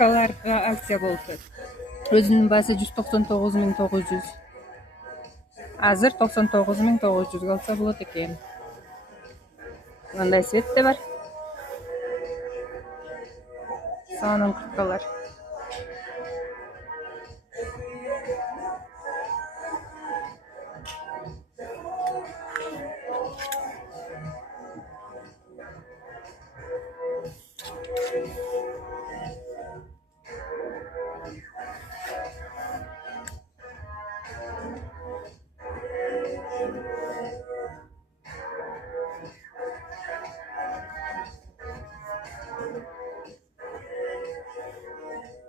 курткаларга акция болуп атат. Өзүнүн баасы 199.900. Азыр 99.900 алса болот экен. Мындай свет да бар. Сонун курткалар.